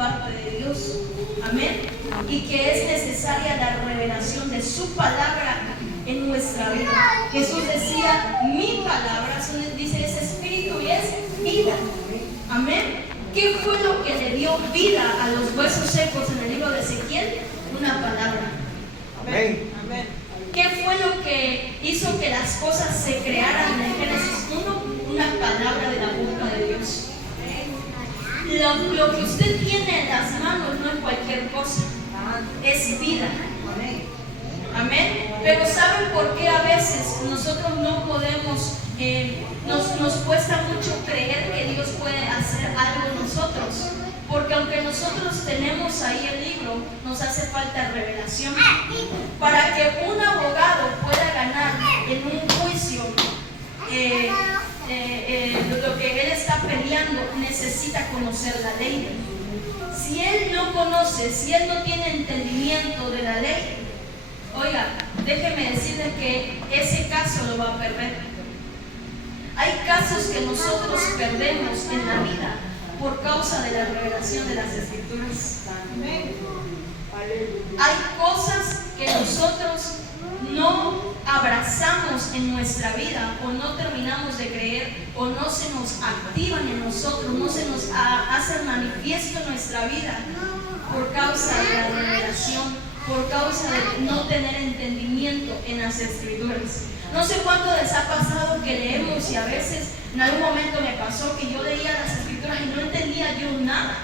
parte de Dios. Amén. Y que es necesaria la revelación de su palabra en nuestra vida. Jesús decía, mi palabra, dice, es espíritu y es vida. Amén. ¿Qué fue lo que le dio vida a los huesos secos en el libro de Ezequiel? Una palabra. Amén. ¿Qué fue lo que hizo que las cosas se crearan en Génesis 1? Una palabra de la boca de Dios. Lo que usted tiene en las manos no es cualquier cosa, es vida. Amén. Pero ¿saben por qué a veces nosotros no podemos, nos cuesta mucho creer que Dios puede hacer algo en nosotros? Porque aunque nosotros tenemos ahí el libro, nos hace falta revelación. Para que un abogado pueda ganar en un juicio lo que él está peleando, necesita conocer la ley. Si él no conoce, si él no tiene entendimiento de la ley, oiga, déjeme decirles que ese caso lo va a perder. Hay casos que nosotros perdemos en la vida por causa de la revelación de las Escrituras. Hay cosas que nosotros no abrazamos en nuestra vida, o no terminamos de creer, o no se nos activan en nosotros, no se nos hacen manifiesto en nuestra vida por causa de la revelación, por causa de no tener entendimiento en las Escrituras. No sé cuánto les ha pasado que leemos, y a veces en algún momento me pasó que yo leía las Escrituras y no entendía yo nada.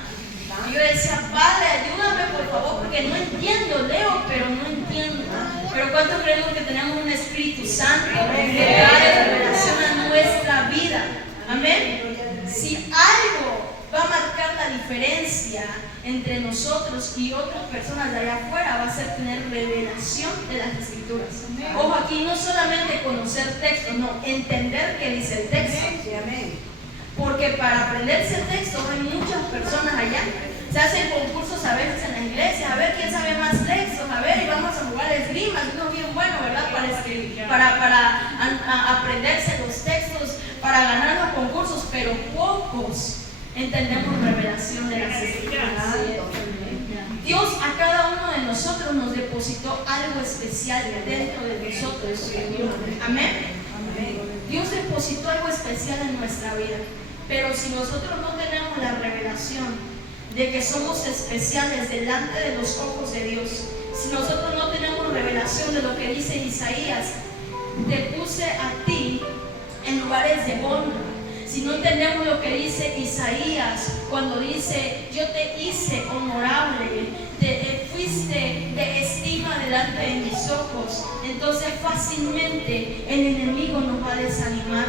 Y yo decía, Padre, ayúdame por favor, porque no entiendo, leo, pero no entiendo. Pero ¿cuánto creemos que tenemos un Espíritu Santo que trae revelación a nuestra vida? Amén. Si algo va a marcar la diferencia entre nosotros y otras personas de allá afuera, va a ser tener revelación de las Escrituras. Ojo, aquí no solamente conocer texto, no, entender qué dice el texto. Porque para aprenderse el texto hay muchas personas allá. Se hacen concursos a veces en la iglesia, a ver quién sabe más textos, a ver, y vamos a jugar esgrima, uno bien bueno, ¿verdad? Para aprenderse los textos, para ganar los concursos, pero pocos entendemos revelación de las Escrituras. Dios a cada uno de nosotros nos depositó algo especial dentro de nosotros. Amén. Dios depositó algo especial en nuestra vida, pero si nosotros no tenemos la revelación de que somos especiales delante de los ojos de Dios, si nosotros no tenemos revelación de lo que dice Isaías, te puse a ti en lugares de honra, si no entendemos lo que dice Isaías cuando dice, yo te hice honorable, fuiste de estima delante de mis ojos, entonces fácilmente el enemigo nos va a desanimar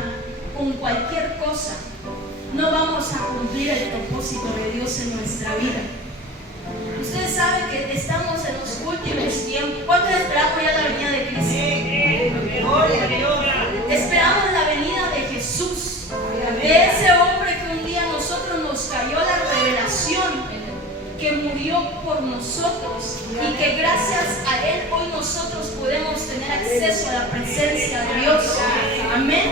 con cualquier cosa. No vamos a cumplir el propósito de Dios en nuestra vida. Ustedes saben que estamos en los últimos tiempos. ¿Cuántos esperamos ya la venida de Cristo? Esperamos la venida de Jesús, de ese hombre que un día a nosotros nos cayó la revelación, que murió por nosotros y que gracias a Él hoy nosotros podemos tener acceso a la presencia de Dios. Amén.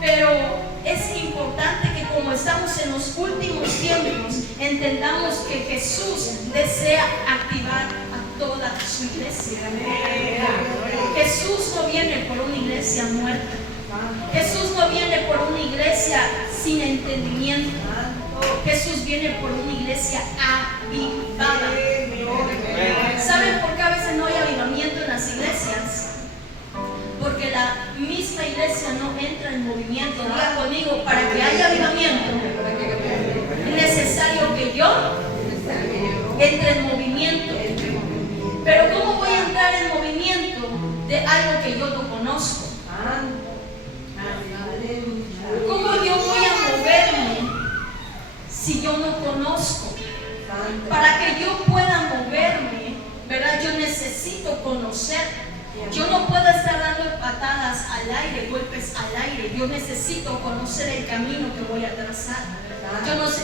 Pero es importante que como estamos en los últimos tiempos, entendamos que Jesús desea activar a toda su iglesia. Jesús no viene por una iglesia muerta. Jesús no viene por una iglesia sin entendimiento. Jesús viene por una iglesia avivada. ¿Saben por qué a veces no hay avivamiento en las iglesias? Porque la misma iglesia no entra en movimiento. Diga conmigo, para que haya avivamiento es necesario que yo entre en movimiento. Pero ¿cómo voy a entrar en movimiento de algo que yo no conozco? ¿Cómo yo voy a moverme si yo no conozco? Para que yo pueda moverme, ¿verdad? Yo necesito conocer. Yo no puedo estar dando patadas al aire, golpes al aire. Yo necesito conocer el camino que voy a trazar.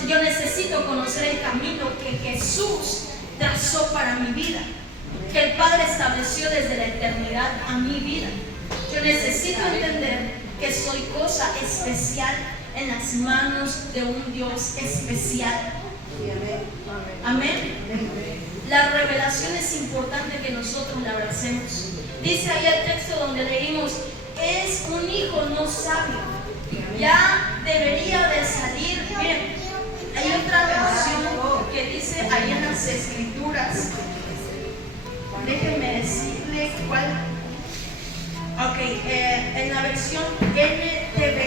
Yo necesito conocer el camino que Jesús trazó para mi vida, que el Padre estableció desde la eternidad a mi vida. Yo necesito entender que soy cosa especial en las manos de un Dios especial. Amén. La revelación es importante que nosotros la abracemos. Dice ahí el texto donde leímos, es un hijo no sabio. Ya debería de salir. Miren, hay otra versión que dice ahí en las escrituras. Déjenme decirle cuál. Ok, en la versión NTV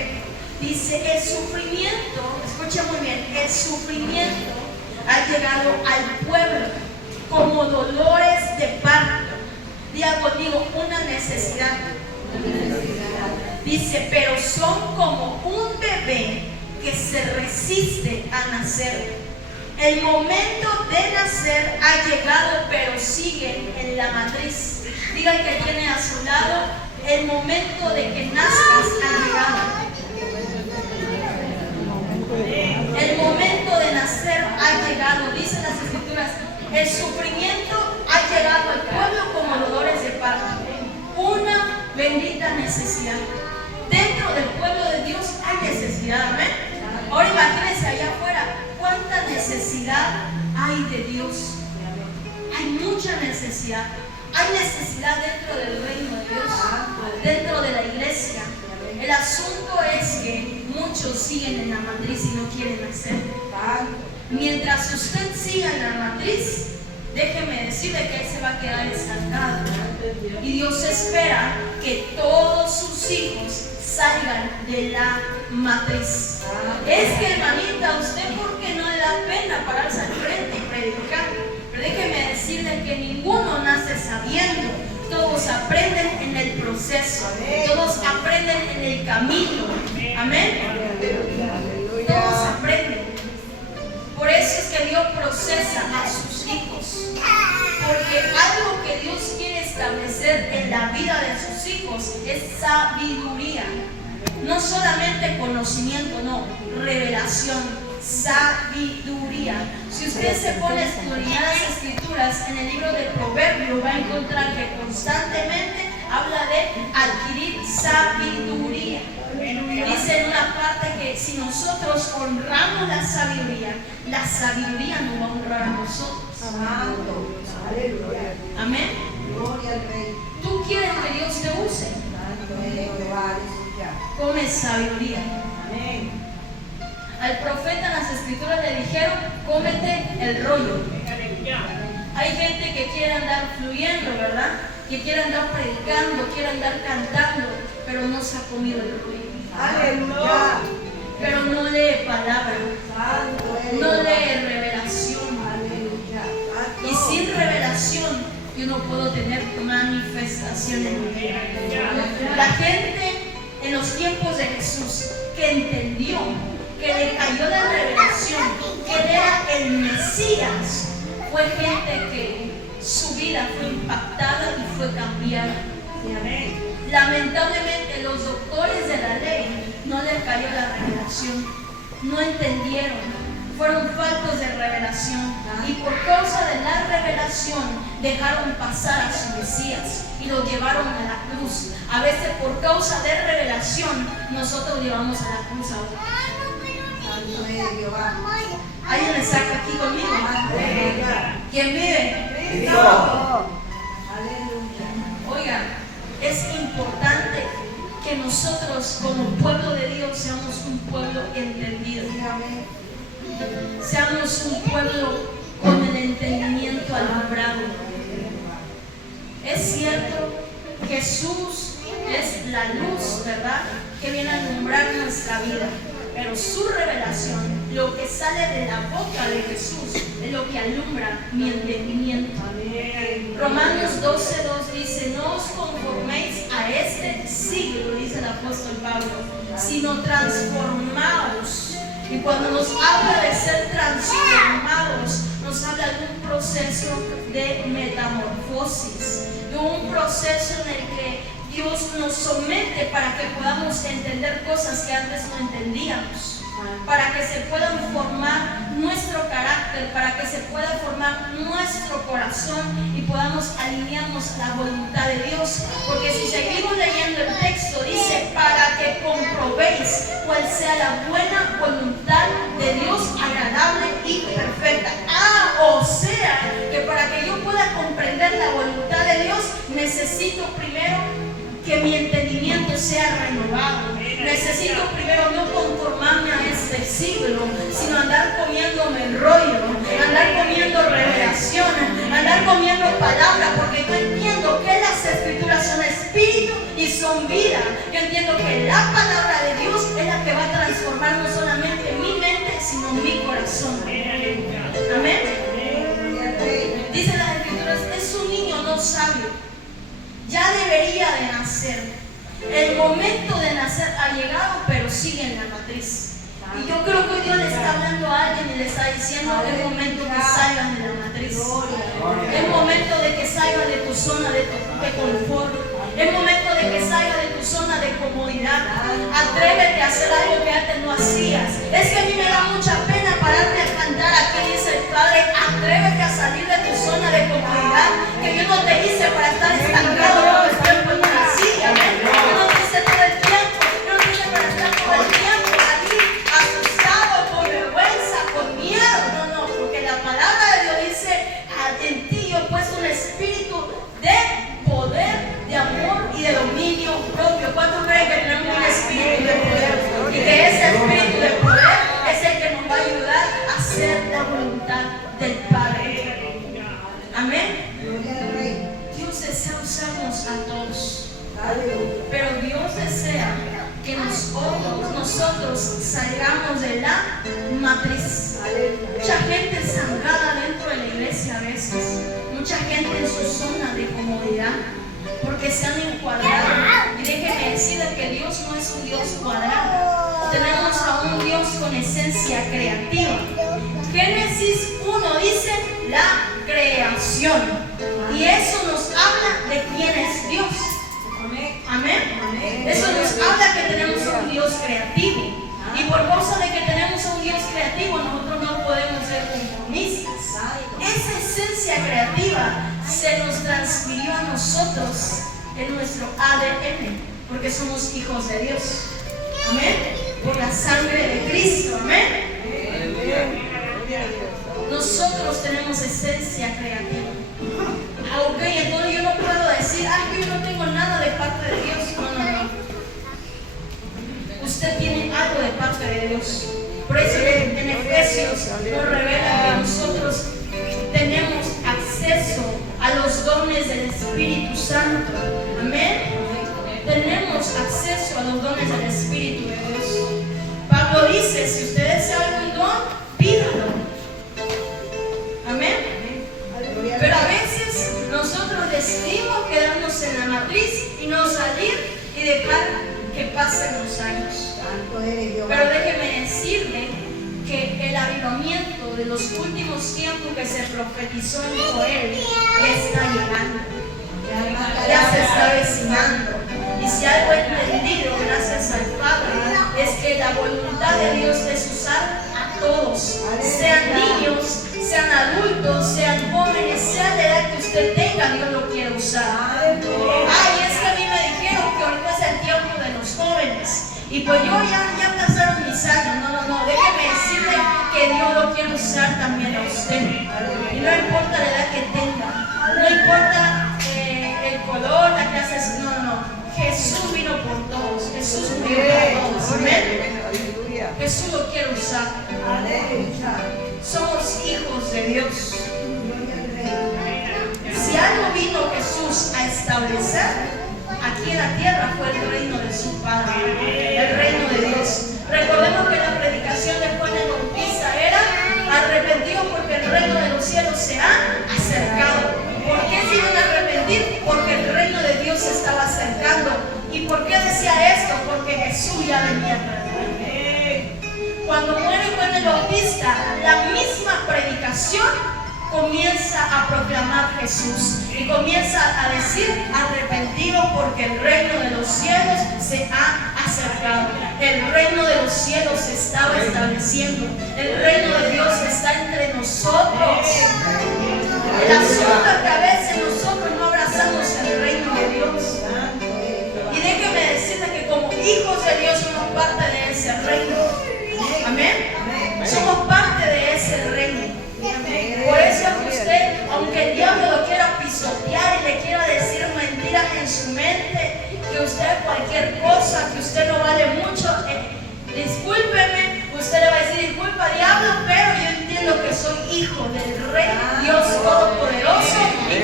dice, el sufrimiento, escucha muy bien, el sufrimiento ha llegado al pueblo como dolores de parto. Diga conmigo, una necesidad. Dice, pero son como un bebé que se resiste a nacer. El momento de nacer ha llegado, pero siguen en la matriz. Diga el que tiene a su lado, el momento de que nazcas ha llegado. El momento de nacer ha llegado, dicen las escrituras. El sufrimiento ha llegado al pueblo como dolores de parto. Una bendita necesidad. Dentro del pueblo de Dios hay necesidad, amén. Ahora imagínense allá afuera, cuánta necesidad hay de Dios. Hay mucha necesidad. Hay necesidad dentro del reino de Dios, dentro de la iglesia. El asunto es que muchos siguen en la matriz y no quieren nacer. Mientras usted siga en la matriz, déjeme decirle que él se va a quedar estancado. Y Dios espera que todos sus hijos salgan de la matriz. Es que, hermanita, ¿usted por qué no le da pena pararse al frente y predicar? Pero déjeme decirle que ninguno nace sabiendo. Todos aprenden en el proceso. Todos aprenden en el camino. Amén. Todos aprenden. Por eso es que Dios procesa a sus hijos. Porque algo que Dios quiere establecer en la vida de sus hijos es sabiduría. No solamente conocimiento, no, revelación, sabiduría. Si usted se pone a estudiar las escrituras en el libro de Proverbios, va a encontrar que constantemente habla de adquirir sabiduría. Dice en una parte que si nosotros honramos la sabiduría nos va a honrar a nosotros. Amén. ¿Tú quieres que Dios te use? Come sabiduría. Al profeta en las escrituras le dijeron, cómete el rollo. Hay gente que quiere andar fluyendo, ¿verdad? Que quiere andar predicando, quiere andar cantando, pero no se ha comido el rollo. Aleluya. Pero no lee palabra, no lee revelación. Y sin revelación yo no puedo tener manifestación en mi vida. La gente en los tiempos de Jesús que entendió, que le cayó la revelación, que él era el Mesías, fue gente que su vida fue impactada y fue cambiada. Lamentablemente los doctores de la ley no les cayó la revelación, no entendieron, fueron faltos de revelación y por causa de la revelación dejaron pasar a su Mesías y lo llevaron a la cruz. A veces por causa de revelación nosotros llevamos a la cruz a otro. ¿Alguien me saca aquí conmigo? ¿Quién vive? Oigan, es importante que nosotros como pueblo de Dios seamos un pueblo entendido. Seamos un pueblo con el entendimiento alumbrado. Es cierto, Jesús es la luz, ¿verdad? Que viene a alumbrar nuestra vida. Pero su revelación, lo que sale de la boca de Jesús, es lo que alumbra mi entendimiento. Romanos 12:2 dice, no os conforméis a este siglo, dice el apóstol Pablo, sino transformaos. Y cuando nos habla de ser transformados, nos habla de un proceso de metamorfosis, de un proceso en el que Dios nos somete para que podamos entender cosas que antes no entendíamos, para que se puedan formar nuestro carácter, para que se pueda formar nuestro corazón y podamos alinearnos a la voluntad de Dios. Porque si seguimos leyendo el texto, dice, para que comprobéis cuál sea la buena voluntad de Dios, agradable y perfecta. siglo, sino andar comiéndome el rollo, andar comiendo revelación, andar comiendo palabra, porque yo entiendo que las escrituras son espíritu y son vida. Yo entiendo que la palabra de Dios es la que va a transformar no solamente mi mente, sino mi corazón. Amén. Dice las escrituras, es un niño no sabio, ya debería de nacer. El momento de nacer ha llegado, pero sigue en la matriz. Y yo creo que Dios le está hablando a alguien y le está diciendo, es momento que salgan de la matriz. Es momento de que salgan de tu zona de confort. Es momento de que salgas de tu zona de comodidad. Atrévete a hacer algo que antes no hacías. Es que a mí me da mucha pena pararme a cantar. Aquí dice el Padre, atrévete a salir de tu zona de comodidad. Que yo no te hice para estar estancado todo el tiempo en una silla. Yo no te hice todo el tiempo. Yo no te hice para estar todo el tiempo allí asustado, con vergüenza, con miedo. No, porque la palabra de Dios dice, en ti yo he puesto un espíritu de poder, de amor y de dominio propio. ¿Cuántos creen que tenemos un espíritu de poder? Y que ese espíritu de poder es el que nos va a ayudar a hacer la voluntad del Padre. Amén. Dios desea usarnos a todos, pero Dios desea que nosotros salgamos de la matriz. Mucha gente zancada dentro de la iglesia a veces, mucha gente en su zona de comodidad, porque se han encuadrado. Y déjenme decirles que Dios no es un Dios cuadrado. Tenemos a un Dios con esencia creativa. Génesis 1 dice la creación, y eso nos habla de quién es Dios. Amén. Eso nos habla que tenemos un Dios creativo. Y por causa de que tenemos un Dios creativo, nosotros no podemos ser conformistas. Esa esencia creativa se nos transfirió a nosotros en nuestro ADN, porque somos hijos de Dios. Amén. Por la sangre de Cristo. Amén. Nosotros tenemos esencia creativa. Ok, entonces yo no puedo decir, que yo no tengo nada de parte de Dios. No. Usted tiene algo de parte de Dios. Por eso en Efesios nos revela que nosotros tenemos acceso a los dones del Espíritu Santo. Amén. Tenemos acceso a los dones del Espíritu de Dios. Pablo dice, si usted desea algún don, pídalo. Amén. Pero a veces nosotros decidimos quedarnos en la matriz y no salir y dejar que pasen los años. Pero déjeme decirle que el avivamiento de los últimos tiempos que se profetizó en Joel ya está llegando, ya se está avecinando. Y si algo he entendido, gracias al Padre, es que la voluntad de Dios es usar a todos, sean niños, sean adultos, sean jóvenes, sea la edad que usted tenga, Dios lo quiere usar. Es que a mí me dijeron que ahorita es el tiempo de los jóvenes. Y pues yo ya pasaron mis años. No, déjeme decirle que Dios lo quiere usar también a usted. Y no importa la edad que tenga, no importa el color, la clase, no. Jesús vino por todos, Jesús murió por todos. Amén. Jesús lo quiere usar. Somos hijos de Dios. Si algo vino Jesús a establecer aquí en la tierra, fue el reino de su Padre, el reino de Dios. Recordemos que la predicación de Juan el Bautista era arrepentido porque el reino de los cielos se ha acercado. ¿Por qué se iban a arrepentir? Porque el reino de Dios se estaba acercando. ¿Y por qué decía esto? Porque Jesús ya venía atrás. Cuando muere Juan el Bautista, la misma predicación comienza a proclamar Jesús y comienza a decir arrepentido porque el reino de los cielos se ha acercado. El reino de los cielos se estaba estableciendo. El reino de Dios está entre nosotros. El asunto es que a veces nosotros no abrazamos el reino de Dios. Y déjeme decirle que como hijos de Dios somos parte de ese reino. Amén. Somos parte de ese reino. Por eso que usted, aunque el diablo lo quiera pisotear y le quiera decir mentiras en su mente, que usted cualquier cosa, que usted no vale mucho, discúlpeme, usted le va a decir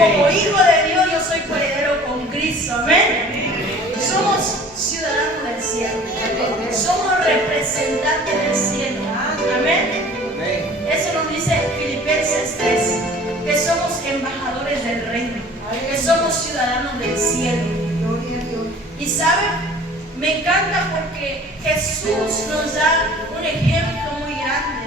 como hijo de Dios yo soy coheredero con Cristo. Amén. Somos ciudadanos del cielo. Somos representantes del cielo. Amén. Eso nos dice Filipenses 3, que somos embajadores del reino, que somos ciudadanos del cielo. Y saben, me encanta porque Jesús nos da un ejemplo muy grande.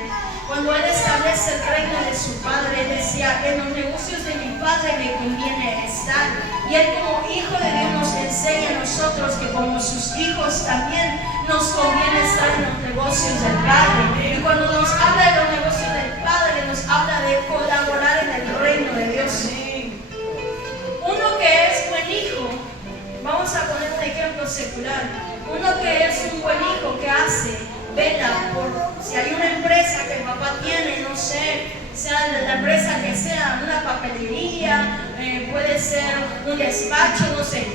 Cuando Él establece el reino de su Padre, Él decía: en los negocios de mi Padre me conviene estar. Y Él, como hijo de Dios, nos enseña a nosotros que como sus hijos también nos conviene estar en los negocios del Padre. Y cuando nos habla de los negocios del Padre, nos habla de colaborar en el reino de Dios. Uno que es buen hijo, vamos a poner un ejemplo secular. Uno que es un buen hijo, que hace, vela por, si hay una empresa que el papá tiene, no sé, sea la empresa que sea, una papelería, puede ser un despacho, no sé.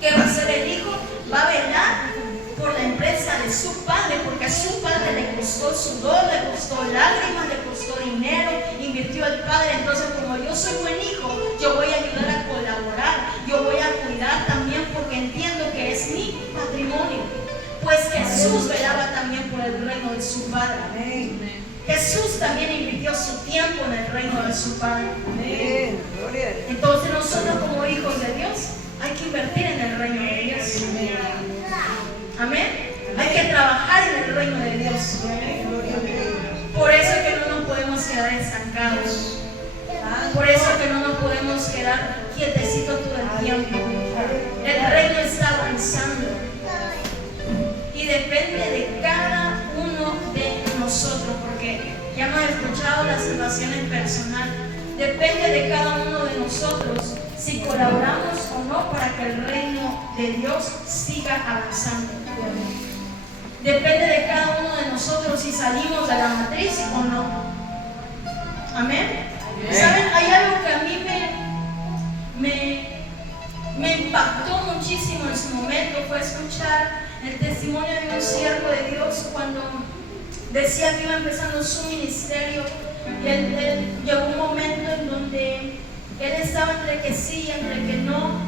¿Qué va a hacer el hijo? Va a velar por la empresa de su padre, porque a su padre le costó sudor, le costó lágrimas, le costó dinero, invirtió el padre. Entonces, como yo soy buen hijo, yo voy a ayudar a colaborar, yo voy a cuidar también, porque entiendo que es mi patrimonio. Pues Jesús velaba también por el reino de su Padre. Jesús también invirtió su tiempo en el reino de su Padre. Entonces nosotros, como hijos de Dios, hay que invertir en el reino de Dios. Amén. Hay que trabajar en el reino de Dios. Por eso es que no nos podemos quedar estancados. Por eso es que no nos podemos quedar quietecitos todo el tiempo. El reino está avanzando. Y depende de cada uno de nosotros, porque ya hemos escuchado la salvación en personal. Depende de cada uno de nosotros si colaboramos o no para que el reino de Dios siga avanzando. Depende de cada uno de nosotros si salimos de la matriz o no. Amén. ¿Saben? Hay algo que a mí me impactó muchísimo en su momento, fue escuchar el testimonio de un siervo de Dios cuando decía que iba empezando su ministerio. Y él llegó un momento en donde él estaba entre que sí y entre que no,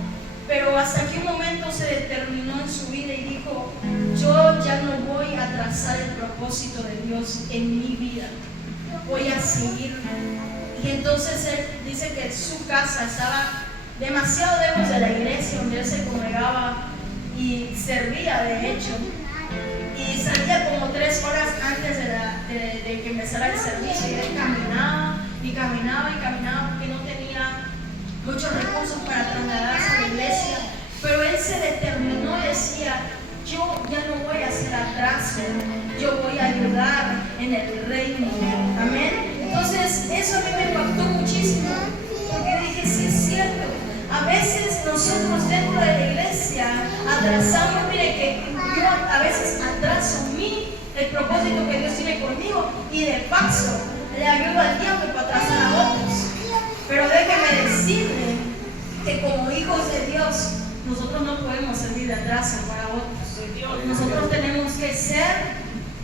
pero hasta que un momento se determinó en su vida y dijo: yo ya no voy a trazar el propósito de Dios en mi vida, voy a seguir. Y entonces él dice que su casa estaba demasiado lejos de la iglesia donde él se congregaba y servía, de hecho, y salía como 3 horas antes de que empezara el servicio, y él caminaba y caminaba y caminaba porque no tenía muchos recursos para trasladarse a la iglesia, pero él se determinó y decía: yo ya no voy a hacer atraso, yo voy a ayudar en el reino. Amén. Entonces eso a mí me impactó muchísimo, porque dije: sí, es cierto. A veces nosotros dentro de la iglesia atrasamos. Mire que yo a veces atraso el propósito que Dios tiene conmigo, y de paso le ayudo al diablo para atrasar a otros. Pero déjeme decirle que como hijos de Dios, nosotros no podemos servir de atraso para otros. Nosotros tenemos que ser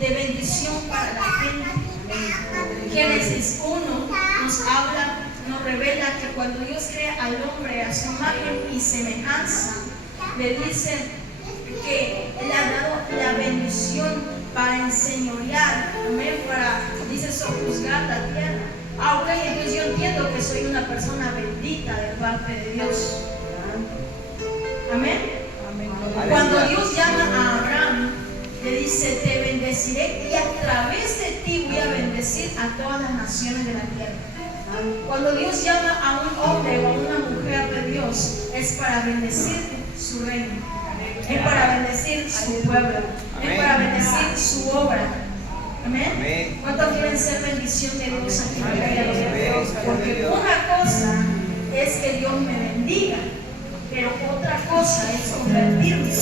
de bendición para la gente. Génesis 1 nos habla, nos revela que cuando Dios crea al hombre a su imagen y semejanza, le dice que le ha dado la bendición para enseñorear, amén, para, dice, sojuzgar la tierra. Ok, entonces yo entiendo que soy una persona bendita de parte de Dios. Amén. Cuando Dios llama a Abraham, le dice: te bendeciré y a través de ti voy a bendecir a todas las naciones de la tierra. Cuando Dios llama a un hombre o a una mujer de Dios, es para bendecir su reino, es para bendecir su pueblo, es para bendecir su obra. Amén. ¿Cuántos quieren ser bendición de Dios aquí en la vida de Dios? Porque una cosa es que Dios me bendiga, pero otra cosa es convertirme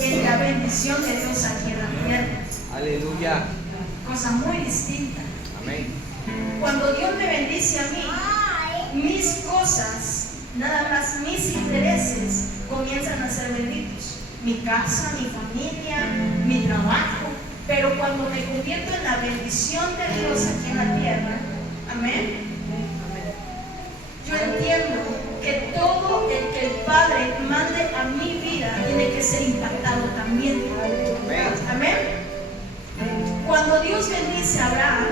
en la bendición de Dios aquí en la tierra. Aleluya. Cosa muy distinta. Amén. Cuando Dios me bendice a mí, mis cosas, nada más mis intereses, comienzan a ser benditos. Mi casa, mi familia, mi trabajo. Pero cuando me convierto en la bendición de Dios aquí en la tierra, amén, yo entiendo también. Amén. Cuando Dios bendice a Abraham,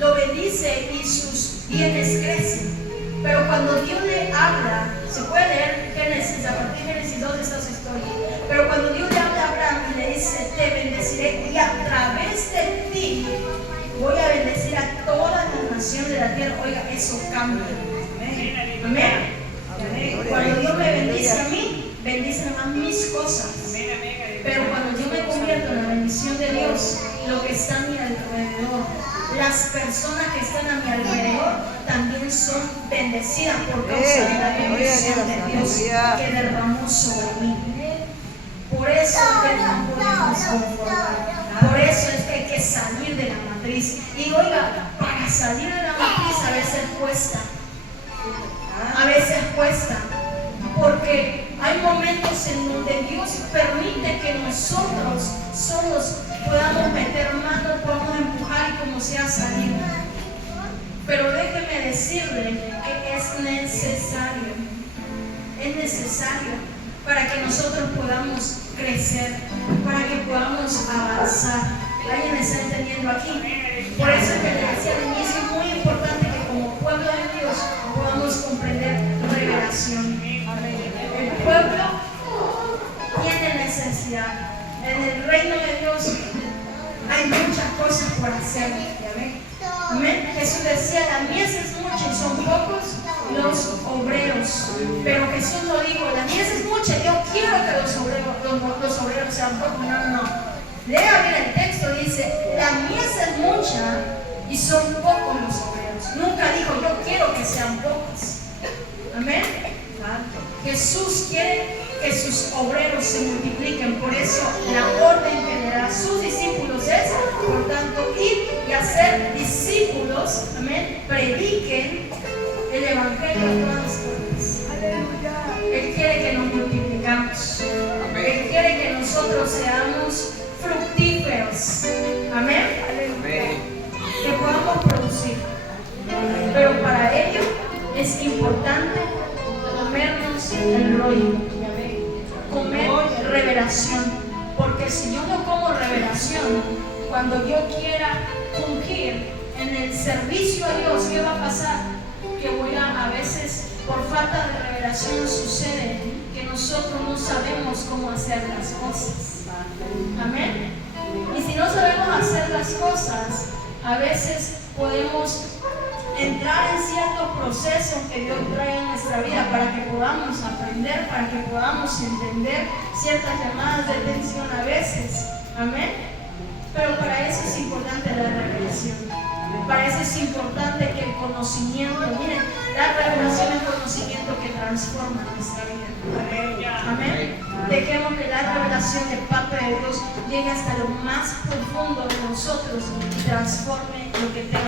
lo bendice y sus bienes crecen. Pero cuando Dios le habla, se puede leer Génesis, a partir de Génesis 2 está su historia. Pero cuando Dios le habla a Abraham y le dice, te bendeciré y a través de ti voy a bendecir a todas las naciones de la tierra. Oiga, eso cambia. Amén. Cuando Dios me bendice a mí, bendice más mis cosas. Pero cuando yo me convierto en la bendición de Dios, lo que está a mi alrededor, las personas que están a mi alrededor también son bendecidas por causa de la bendición de Dios que derramó sobre mí. Por eso es que no podemos conformar. Por eso es que hay que salir de la matriz. Y oiga, para salir de la matriz a veces cuesta. A veces cuesta. Porque hay momentos en donde Dios permite que nosotros solos podamos meter mano, podamos empujar y como sea salir. Pero déjeme decirle que es necesario para que nosotros podamos crecer, para que podamos avanzar. ¿Alguien me está entendiendo aquí? Por eso es que le decía al inicio, es muy importante que como pueblo de Dios podamos comprender revelación. El pueblo tiene necesidad. En el reino de Dios hay muchas cosas por hacer. Amén. Jesús decía, la mies es mucha y son pocos los obreros. Pero Jesús no dijo, la mies es mucha, yo quiero que los obreros sean pocos. No. Lea bien el texto, dice, la mies es mucha y son pocos los obreros. Nunca dijo, yo quiero que sean pocos. Amén. Jesús quiere que sus obreros se multipliquen. Por eso la orden que le da a sus discípulos es, por tanto, ir y hacer discípulos. Amén. Prediquen el evangelio a todas las cosas. Él quiere que nos multiplicamos. Él quiere que nosotros seamos fructíferos. Amén. Que podamos producir. Pero para ello es importante comernos el rollo, comer revelación, porque si yo no como revelación, cuando yo quiera fungir en el servicio a Dios, ¿qué va a pasar? Que a veces por falta de revelación sucede que nosotros no sabemos cómo hacer las cosas. Amén. Y si no sabemos hacer las cosas, a veces podemos entrar en ciertos procesos que Dios trae en nuestra vida para que podamos aprender, para que podamos entender ciertas llamadas de atención a veces. Amén. Pero para eso es importante la revelación. Para eso es importante que el conocimiento, miren, la revelación es conocimiento que transforma nuestra vida. Amén. Dejemos que la revelación de parte de Dios llegue hasta lo más profundo de nosotros y transforme lo que tenga.